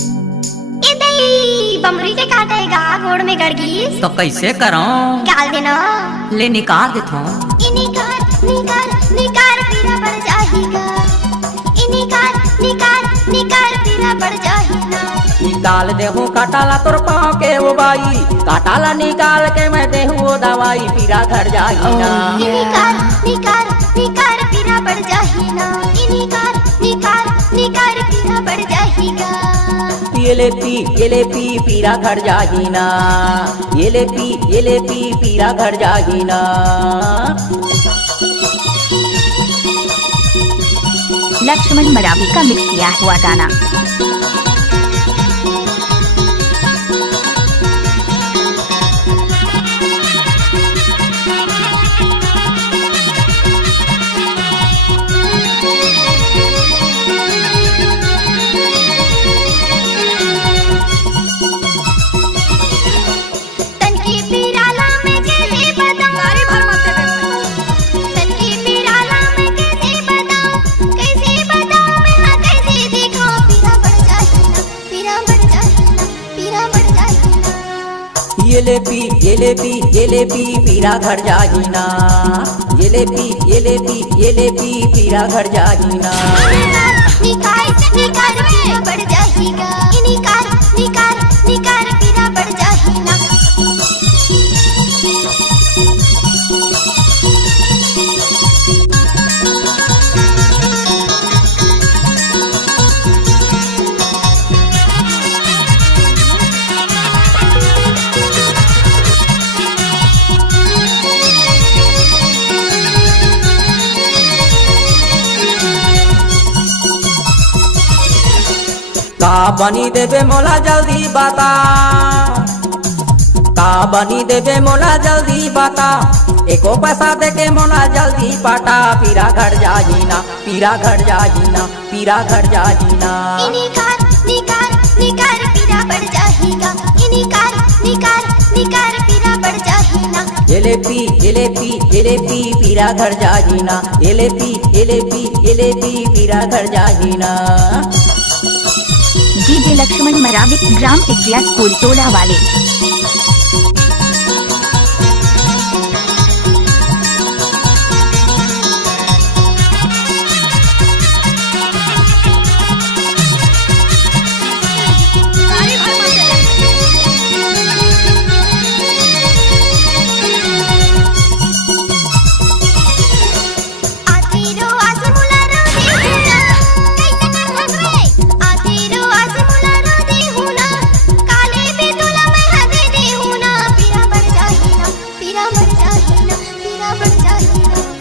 ए दई बमरी के काटेगा गोड़ में गड़ गई तो कैसे करो? निकाल देना। ले निकाल देता निकाल निकाल निकाल पीरा बढ़ जाएगा। निकाल निकाल निकाल पीरा बढ़ जाएगा। निकाल देहू काटाला तोर पाँव के वो बाई, काटाला निकाल के मैं देहू वो दवाई, पीरा घर जाही ना। निकाल निकाल निकाल पीरा बढ़ जाएगा। निकाल निकाल निकाल पीरा बढ़ जाएगा। ये ले पी पीरा घर जाही ना। ये ले पी पीरा घर जाही ना। लक्ष्मण मरावी का मिक्स किया हुआ गाना। ये ले पी पीरा घर जाही ना। ये ले पी पीरा घर जाही ना। निकाल निकाल पीरा बढ़ जाएगा। निकाल निकाल निकाल पीरा बढ़ जाएगा। का बनी देवे मोला जल्दी बता, का बनी देवे मोला जल्दी बता, एको पैसा दे के मोला जल्दी पाटा, पीरा घर जाही ना, पीरा घर जाही ना, पीरा घर जाही ना। निकाल निकाल निकाल पीरा बढ़ जाएगा। निकाल निकाल निकाल पीरा बढ़ जाएगा। ये ले पी पीरा घर जाही ना। ये ले पी पीरा घर जाही ना। डीजे लक्ष्मण मरावी, ग्राम टिकिया स्कूल टोला वाले।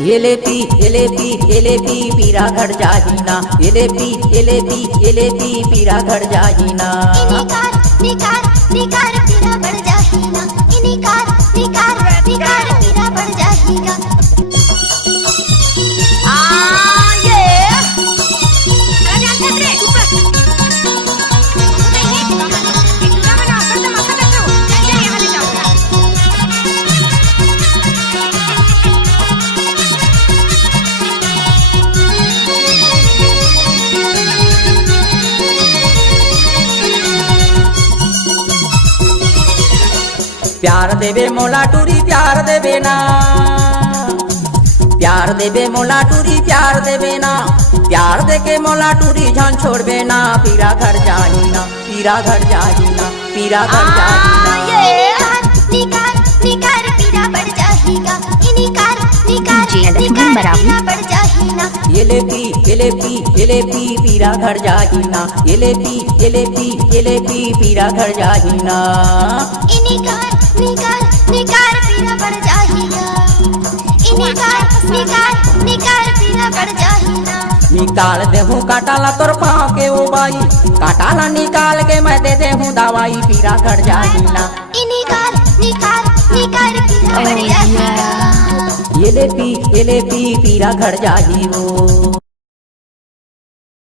ये ले पी पीरा घर जाही ना। ये ले पी पीरा घर जाही ना। निकाल निकाल निकाल पीरा बढ़ जाएगा। निकाल निकाल निकाल पीरा बढ़ जाएगा। प्यार देवे मोला टूरी प्यार देवे ना। प्यार देवे मोला टूरी प्यार देवे ना। प्यार दे के मोला टूरी झन छोड़बे ना, पीरा घर जाही ना, पीरा घर जाही ना, पीरा घर जाही ना। निकाल निकाल पीरा बढ़ जाएगा। निकाल निकाल लक्ष्मण मरावी पीरा बढ़ जाएगा। ये ले पी पीरा घर जाही ना। ये ले पी पीरा घर जाही ना। निकाल निकाल निकाल पीरा बढ़ जाएगा। निकाल निकाल निकाल पीरा बढ़ जाएगा। निकाल देहूँ काटाला तोर पाँव के वो बाई, काटाला निकाल के मैं दे देहूँ दवाई, पीरा घर जाही ना। निकाल निकाल निकाल पीरा बढ़ जाएगा। ये ले पी पीरा घर जाही वो।